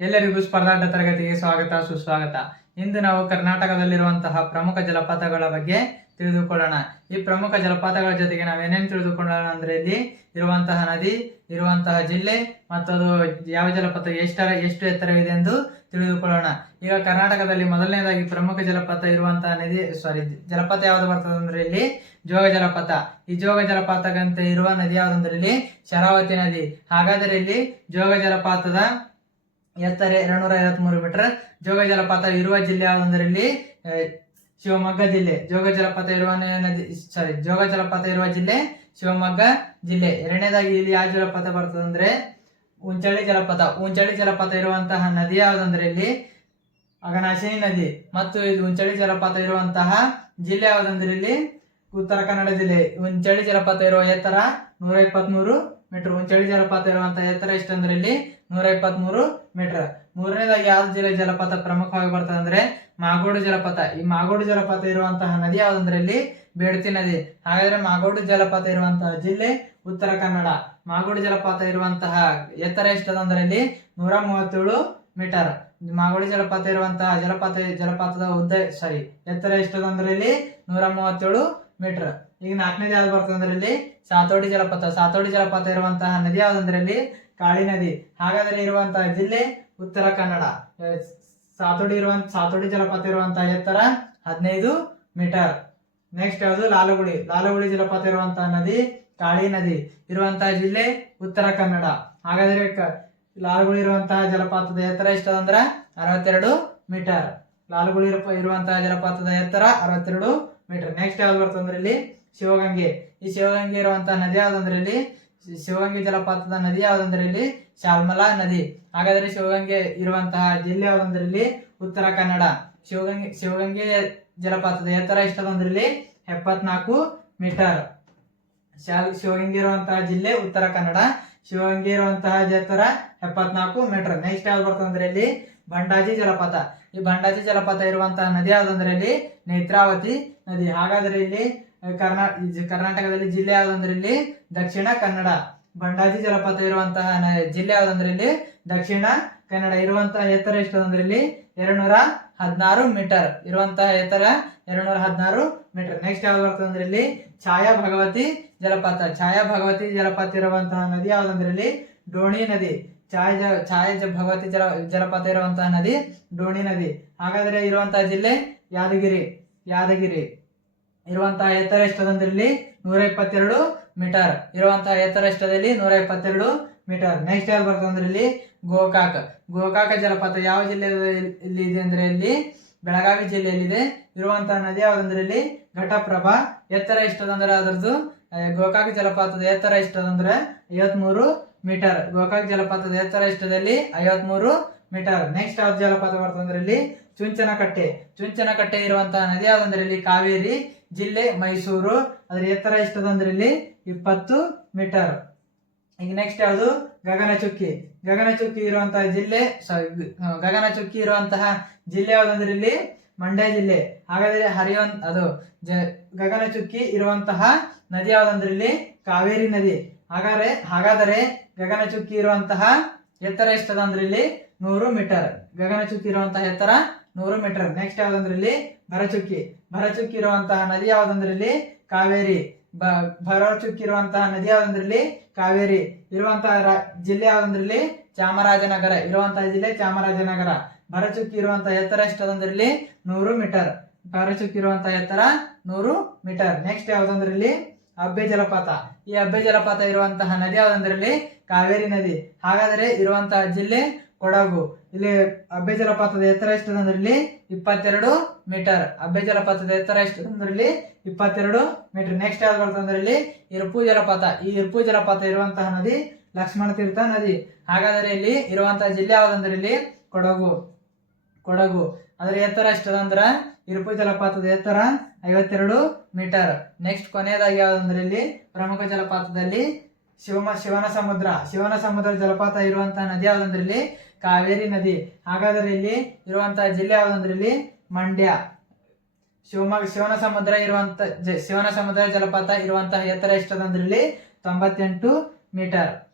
ಎಲ್ಲರಿಗೂ ಸ್ಪರ್ಧಾಟ ತರಗತಿಗೆ ಸ್ವಾಗತ, ಸುಸ್ವಾಗತ. ಇಂದು ನಾವು ಕರ್ನಾಟಕದಲ್ಲಿರುವಂತಹ ಪ್ರಮುಖ ಜಲಪಾತಗಳ ಬಗ್ಗೆ ತಿಳಿದುಕೊಳ್ಳೋಣ. ಈ ಪ್ರಮುಖ ಜಲಪಾತಗಳ ಜೊತೆಗೆ ನಾವು ಏನೇನು ತಿಳಿದುಕೊಳ್ಳೋಣ ಅಂದ್ರೆ ಇಲ್ಲಿ ಇರುವಂತಹ ನದಿ, ಇರುವಂತಹ ಜಿಲ್ಲೆ ಮತ್ತು ಅದು ಯಾವ ಜಲಪಾತ, ಎಷ್ಟರ, ಎಷ್ಟು ಎತ್ತರವಿದೆ ಎಂದು ತಿಳಿದುಕೊಳ್ಳೋಣ. ಈಗ ಕರ್ನಾಟಕದಲ್ಲಿ ಮೊದಲನೇದಾಗಿ ಪ್ರಮುಖ ಜಲಪಾತ ಇರುವಂತಹ ನದಿ ಸಾರಿ ಜಲಪಾತ ಯಾವುದು ಬರ್ತದೆ ಅಂದ್ರೆ ಇಲ್ಲಿ ಜೋಗ ಜಲಪಾತ. ಈ ಜೋಗ ಜಲಪಾತಕ್ಕಂತೆ ಇರುವ ನದಿ ಯಾವ್ದಂದ್ರೆ ಇಲ್ಲಿ ಶರಾವತಿ ನದಿ. ಹಾಗಾದರೆ ಇಲ್ಲಿ ಜೋಗ ಜಲಪಾತದ ಎತ್ತರ ಎರಡ್ನೂರ ಐವತ್ಮೂರು ಮೀಟರ್ ಜೋಗ ಜಲಪಾತ ಇರುವ ಜಿಲ್ಲೆ ಯಾವ್ದಂದ್ರೆ ಶಿವಮೊಗ್ಗ ಜಿಲ್ಲೆ. ಜೋಗ ಜಲಪಾತ ಇರುವ ನದಿ ಸಾರಿ ಜೋಗ ಜಲಪಾತ ಇರುವ ಜಿಲ್ಲೆ ಶಿವಮೊಗ್ಗ ಜಿಲ್ಲೆ. ಎರಡನೇದಾಗಿ ಇಲ್ಲಿ ಯಾವ ಜಲಪಾತ ಬರ್ತದೆ ಅಂದ್ರೆ ಉಂಚಳ್ಳಿ ಜಲಪಾತ. ಉಂಚಳ್ಳಿ ಜಲಪಾತ ಇರುವಂತಹ ನದಿ ಯಾವ್ದಂದ್ರೆ ಇಲ್ಲಿ? ಅಗನಾಶಿನಿ ನದಿ. ಮತ್ತು ಇದು ಉಂಚಳ್ಳಿ ಜಲಪಾತ ಇರುವಂತಹ ಜಿಲ್ಲೆ ಯಾವ್ದಂದ್ರೆ ಇಲ್ಲಿ? ಉತ್ತರ ಕನ್ನಡ ಜಿಲ್ಲೆ. ಉಂಚಳ್ಳಿ ಜಲಪಾತ ಇರುವ ಎತ್ತರ ನೂರ ಇಪ್ಪತ್ಮೂರು ಮೀಟರ್ ಉಂಚಳ್ಳಿ ಜಲಪಾತ ಇರುವಂತಹ ಎತ್ತರ ಎಷ್ಟಂದ್ರೆ ಇಲ್ಲಿ ನೂರ ಇಪ್ಪತ್ಮೂರು ಮೀಟರ್. ಮೂರನೇದಾಗಿ ಯಾವ್ದು ಜಿಲ್ಲೆ ಜಲಪಾತ ಪ್ರಮುಖವಾಗಿ ಬರ್ತದೆ ಅಂದ್ರೆ ಮಾಗೋಡು ಜಲಪಾತ. ಈ ಮಾಗೋಡು ಜಲಪಾತ ಇರುವಂತಹ ನದಿ ಯಾವ್ದಂದ್ರೆ ಇಲ್ಲಿ? ಬೇಡ್ತಿ ನದಿ. ಹಾಗಾದ್ರೆ ಮಾಗೋಡು ಜಲಪಾತ ಇರುವಂತಹ ಜಿಲ್ಲೆ ಉತ್ತರ ಕನ್ನಡ. ಮಾಗೋಡು ಜಲಪಾತ ಇರುವಂತಹ ಎತ್ತರ ಎಷ್ಟದಂದ್ರೆ ಇಲ್ಲಿ? ನೂರ ಮೂವತ್ತೇಳು ಮೀಟರ್. ಮಾಗೋಡು ಜಲಪಾತ ಇರುವಂತಹ ಜಲಪಾತ, ಜಲಪಾತದ ಉದ್ದ ಸಾರಿ ಎತ್ತರ ಎಷ್ಟದಂದ್ರೆ ಇಲ್ಲಿ? ನೂರ ಮೂವತ್ತೇಳು ಮೀಟರ್. ಈಗ ನಾಲ್ಕನೇದು ಯಾವ್ದು ಬರ್ತದೆ ಅಂದ್ರೆ ಇಲ್ಲಿ ಸಾತೋಡಿ ಜಲಪಾತ. ಸಾತೋಡಿ ಜಲಪಾತ ಇರುವಂತಹ ನದಿ ಯಾವ್ದಂದ್ರೆ ಇಲ್ಲಿ ಕಾಳಿ ನದಿ. ಹಾಗಾದ್ರೆ ಇರುವಂತಹ ಜಿಲ್ಲೆ ಉತ್ತರ ಕನ್ನಡ. ಸಾತೋಡಿ ಇರುವಂತ ಸಾತೋಡಿ ಜಲಪಾತ ಇರುವಂತಹ ಎತ್ತರ ಹದಿನೈದು ಮೀಟರ್. ನೆಕ್ಸ್ಟ್ ಯಾವುದು? ಲಾಲಗುಡಿ. ಲಾಲಗುಡಿ ಜಲಪಾತ ಇರುವಂತಹ ನದಿ, ಕಾಳಿ ನದಿ ಇರುವಂತಹ ಜಿಲ್ಲೆ ಉತ್ತರ ಕನ್ನಡ. ಹಾಗಾದ್ರೆ ಲಾಲಗುಡಿ ಇರುವಂತಹ ಜಲಪಾತದ ಎತ್ತರ ಎಷ್ಟದಂದ್ರ ಅರವತ್ತೆರಡು ಮೀಟರ್. ಲಾಲಗುಡಿ ಇರುವ- ಇರುವಂತಹ ಜಲಪಾತದ ಎತ್ತರ ಅರವತ್ತೆರಡು ಮೀಟರ್ ನೆಕ್ಸ್ಟ್ ಯಾವ್ದು ಬರ್ತಂದ್ರೆ ಇಲ್ಲಿ ಶಿವಗಂಗೆ. ಈ ಶಿವಗಂಗೆ ಇರುವಂತಹ ನದಿ ಯಾವ್ದಂದ್ರೆ ಇಲ್ಲಿ ಶಿವಗಂಗೆ ಜಲಪಾತದ ನದಿ ಯಾವ್ದಂದ್ರೆ ಇಲ್ಲಿ ಶಾಲ್ಮಲಾ ನದಿ. ಹಾಗಾದ್ರೆ ಶಿವಗಂಗೆ ಇರುವಂತಹ ಜಿಲ್ಲೆ ಯಾವ್ದಂದ್ರೆ ಇಲ್ಲಿ ಉತ್ತರ ಕನ್ನಡ. ಶಿವಗಂಗೆ ಶಿವಗಂಗೆ ಜಲಪಾತದ ಎತ್ತರ ಎಷ್ಟದಂದ್ರೆ ಇಲ್ಲಿ ಎಪ್ಪತ್ನಾಲ್ಕು ಮೀಟರ್. ಶಾಲ್, ಶಿವಗಂಗೆ ಇರುವಂತಹ ಜಿಲ್ಲೆ ಉತ್ತರ ಕನ್ನಡ. ಶಿವಗಂಗೆ ಇರುವಂತಹ ಎತ್ತರ ಎಪ್ಪತ್ನಾಲ್ಕು ಮೀಟರ್. ನೆಕ್ಸ್ಟ್ ಯಾವ್ದು ಬರ್ತದಂದ್ರೆ ಇಲ್ಲಿ ಬಂಡಾಜಿ ಜಲಪಾತ. ಈ ಭಂಡಾಜಿ ಜಲಪಾತ ಇರುವಂತಹ ನದಿ ಯಾವ್ದಂದ್ರೆ ಇಲ್ಲಿ? ನೇತ್ರಾವತಿ ನದಿ. ಹಾಗಾದ್ರೆ ಇಲ್ಲಿ ಕರ್ನಾ ಕರ್ನಾಟಕದಲ್ಲಿ ಜಿಲ್ಲೆ ಯಾವ್ದಂದ್ರೆ ಇಲ್ಲಿ? ದಕ್ಷಿಣ ಕನ್ನಡ. ಭಂಡಾಜಿ ಜಲಪಾತ ಇರುವಂತಹ ಜಿಲ್ಲೆ ಯಾವ್ದಂದ್ರೆ ಇಲ್ಲಿ? ದಕ್ಷಿಣ ಕನ್ನಡ. ಇರುವಂತಹ ಎತ್ತರ ಎಷ್ಟು ಅಂದ್ರೆ ಇಲ್ಲಿ? ಎರಡ್ನೂರ ಹದಿನಾರು ಮೀಟರ್. ಇರುವಂತಹ ಎತ್ತರ ಎರಡ್ನೂರ ಹದಿನಾರು ಮೀಟರ್. ನೆಕ್ಸ್ಟ್ ಯಾವ್ದು ಬರ್ತದೆ ಅಂದ್ರೆ ಇಲ್ಲಿ? ಛಾಯಾ ಭಗವತಿ ಜಲಪಾತ. ಛಾಯಾ ಭಗವತಿ ಜಲಪಾತ ಇರುವಂತಹ ನದಿ ಯಾವ್ದಂದ್ರೆ ಇಲ್ಲಿ? ಡೋಣಿ ನದಿ. ಛಾಯ ಜ- ಛಾಯಾ ಜ- ಭಗವತಿ ಜಲ, ಜಲಪಾತ ಇರುವಂತಹ ನದಿ, ಡೋಣಿ ನದಿ. ಹಾಗಾದ್ರೆ ಇರುವಂತಹ ಜಿಲ್ಲೆ ಯಾದಗಿರಿ ಯಾದಗಿರಿ. ಇರುವಂತಹ ಎತ್ತರ ಎಷ್ಟದಂದ್ರಲ್ಲಿ? ನೂರ ಇಪ್ಪತ್ತೆರಡು ಮೀಟರ್. ಇರುವಂತಹ ಎತ್ತರ ಎಷ್ಟದಲ್ಲಿ? ನೂರ ಇಪ್ಪತ್ತೆರಡು ಮೀಟರ್. ನೆಕ್ಸ್ಟ್ ಯಾವ್ದು ಬರ್ತದೆ ಅಂದ್ರೆ ಇಲ್ಲಿ ಗೋಕಾಕ್. ಗೋಕಾಕ ಜಲಪಾತ ಯಾವ ಜಿಲ್ಲೆ ಇಲ್ಲಿ ಇದೆ ಅಂದ್ರೆ ಇಲ್ಲಿ? ಬೆಳಗಾವಿ ಜಿಲ್ಲೆಯಲ್ಲಿದೆ. ಇರುವಂತಹ ನದಿ ಯಾವ್ದಂದ್ರೆ ಇಲ್ಲಿ ಘಟಪ್ರಭಾ. ಎತ್ತರ ಎಷ್ಟದಂದ್ರೆ ಅದರದ್ದು ಗೋಕಾಕ ಗೋಕಾಕ್ ಜಲಪಾತದ ಎತ್ತರ ಎಷ್ಟದಂದ್ರೆ? ಐವತ್ಮೂರು ಮೀಟರ್. ಗೋಕಾಕ್ ಜಲಪಾತದ ಎತ್ತರ ಇಷ್ಟದಲ್ಲಿ ಐವತ್ಮೂರು ಮೀಟರ್. ನೆಕ್ಸ್ಟ್ ಯಾವ ಜಲಪಾತ ಬರ್ತಂದ್ರೆ ಇಲ್ಲಿ ಚುಂಚನಕಟ್ಟೆ. ಚುಂಚನಕಟ್ಟೆ ಇರುವಂತಹ ನದಿ ಯಾವ್ದಂದ್ರೆ ಇಲ್ಲಿ ಕಾವೇರಿ ಜಿಲ್ಲೆ ಮೈಸೂರು. ಅದ್ರ ಎತ್ತರ ಎಷ್ಟದಂದ್ರೆ ಇಲ್ಲಿ ಇಪ್ಪತ್ತು ಮೀಟರ್. ಈಗ ನೆಕ್ಸ್ಟ್ ಯಾವುದು? ಗಗನಚುಕ್ಕಿ. ಗಗನಚುಕ್ಕಿ ಇರುವಂತಹ ಜಿಲ್ಲೆ ಗಗನಚುಕ್ಕಿ ಇರುವಂತಹ ಜಿಲ್ಲೆ ಯಾವ್ದಂದ್ರೆ ಇಲ್ಲಿ ಮಂಡ್ಯ ಜಿಲ್ಲೆ. ಹಾಗಾದ್ರೆ ಹರಿಯುವಂತ ಅದು ಜ, ಗಗನಚುಕ್ಕಿ ಇರುವಂತಹ ನದಿ ಯಾವ್ದಂದ್ರೆ ಇಲ್ಲಿ ಕಾವೇರಿ ನದಿ. ಹಾಗಾದ್ರೆ, ಹಾಗಾದರೆ ಗಗನಚುಕ್ಕಿ ಇರುವಂತಹ ಎತ್ತರ ಎಷ್ಟದಂದ್ರೆ ಇಲ್ಲಿ? ನೂರು ಮೀಟರ್. ಗಗನಚುಕ್ಕಿ ಇರುವಂತಹ ಎತ್ತರ ನೂರು ಮೀಟರ್. ನೆಕ್ಸ್ಟ್ ಯಾವ್ದಂದ್ರೆ ಇಲ್ಲಿ? ಭರಚುಕ್ಕಿ. ಭರಚುಕ್ಕಿ ಇರುವಂತಹ ನದಿ ಯಾವ್ದಂದ್ರೆ ಇಲ್ಲಿ? ಕಾವೇರಿ. ಭರಚುಕ್ಕಿ ಇರುವಂತಹ ನದಿ ಯಾವ್ದಂದ್ರೆ ಇಲ್ಲಿ? ಕಾವೇರಿ. ಇರುವಂತಹ ಜಿಲ್ಲೆ ಯಾವ್ದಂದ್ರೆ ಇಲ್ಲಿ? ಚಾಮರಾಜನಗರ. ಇರುವಂತಹ ಜಿಲ್ಲೆ ಚಾಮರಾಜನಗರ. ಭರಚುಕ್ಕಿ ಇರುವಂತಹ ಎತ್ತರ ಎಷ್ಟದಂದ್ರೆ ಇಲ್ಲಿ? ನೂರು ಮೀಟರ್. ಭರಚುಕ್ಕಿ ಇರುವಂತಹ ಎತ್ತರ ನೂರು ಮೀಟರ್. ನೆಕ್ಸ್ಟ್ ಯಾವ್ದಂದ್ರೆ ಇಲ್ಲಿ? ಅಬ್ಬೆ ಜಲಪಾತ. ಈ ಅಬ್ಬೆ ಜಲಪಾತ ಇರುವಂತಹ ನದಿ ಯಾವುದಂದ್ರಲ್ಲಿ? ಕಾವೇರಿ ನದಿ. ಹಾಗಾದರೆ ಇರುವಂತಹ ಜಿಲ್ಲೆ ಕೊಡಗು. ಇಲ್ಲಿ ಅಬ್ಬೆ ಜಲಪಾತದ ಎತ್ತರ ಎಷ್ಟು ಇಲ್ಲಿ ಇಪ್ಪತ್ತೆರಡು ಮೀಟರ್. ಅಬ್ಬೆ ಜಲಪಾತದ ಎತ್ತರ ಎಷ್ಟು ಇಲ್ಲಿ ಇಪ್ಪತ್ತೆರಡು ಮೀಟರ್. ನೆಕ್ಸ್ಟ್ ಯಾವ್ದು ಬರ್ತಂದ್ರಲ್ಲಿ ಇರುಪು ಜಲಪಾತ. ಈ ಇರುಪು ಜಲಪಾತ ಇರುವಂತಹ ನದಿ, ಲಕ್ಷ್ಮಣ ತೀರ್ಥ ನದಿ. ಹಾಗಾದರೆ ಇಲ್ಲಿ ಇರುವಂತಹ ಜಿಲ್ಲೆ ಯಾವುದಂದ್ರೆ ಇಲ್ಲಿ ಕೊಡಗು. ಕೊಡಗು. ಅದರ ಎತ್ತರ ಎಷ್ಟದಂದ್ರ ಇರುಪು ಜಲಪಾತದ ಎತ್ತರ ಐವತ್ತೆರಡು ಮೀಟರ್. ನೆಕ್ಸ್ಟ್ ಕೊನೆಯದಾಗಿ ಯಾವ್ದಂದ್ರೆ ಇಲ್ಲಿ? ಪ್ರಮುಖ ಜಲಪಾತದಲ್ಲಿ ಶಿವಮ, ಶಿವನ ಸಮುದ್ರ. ಶಿವನ ಸಮುದ್ರ ಜಲಪಾತ ಇರುವಂತಹ ನದಿ ಯಾವ್ದಂದ್ರೆ ಇಲ್ಲಿ? ಕಾವೇರಿ ನದಿ. ಹಾಗಾದ್ರೆ ಇಲ್ಲಿ ಇರುವಂತಹ ಜಿಲ್ಲೆ ಯಾವ್ದಂದ್ರೆ ಇಲ್ಲಿ? ಮಂಡ್ಯ. ಶಿವಮೊಗ್ಗ ಶಿವನ ಸಮುದ್ರ ಇರುವಂತ ಶಿವನ ಸಮುದ್ರ ಜಲಪಾತ ಇರುವಂತಹ ಎತ್ತರ ಎಷ್ಟದಂದ್ರೆ ಇಲ್ಲಿ? ತೊಂಬತ್ತೆಂಟು ಮೀಟರ್.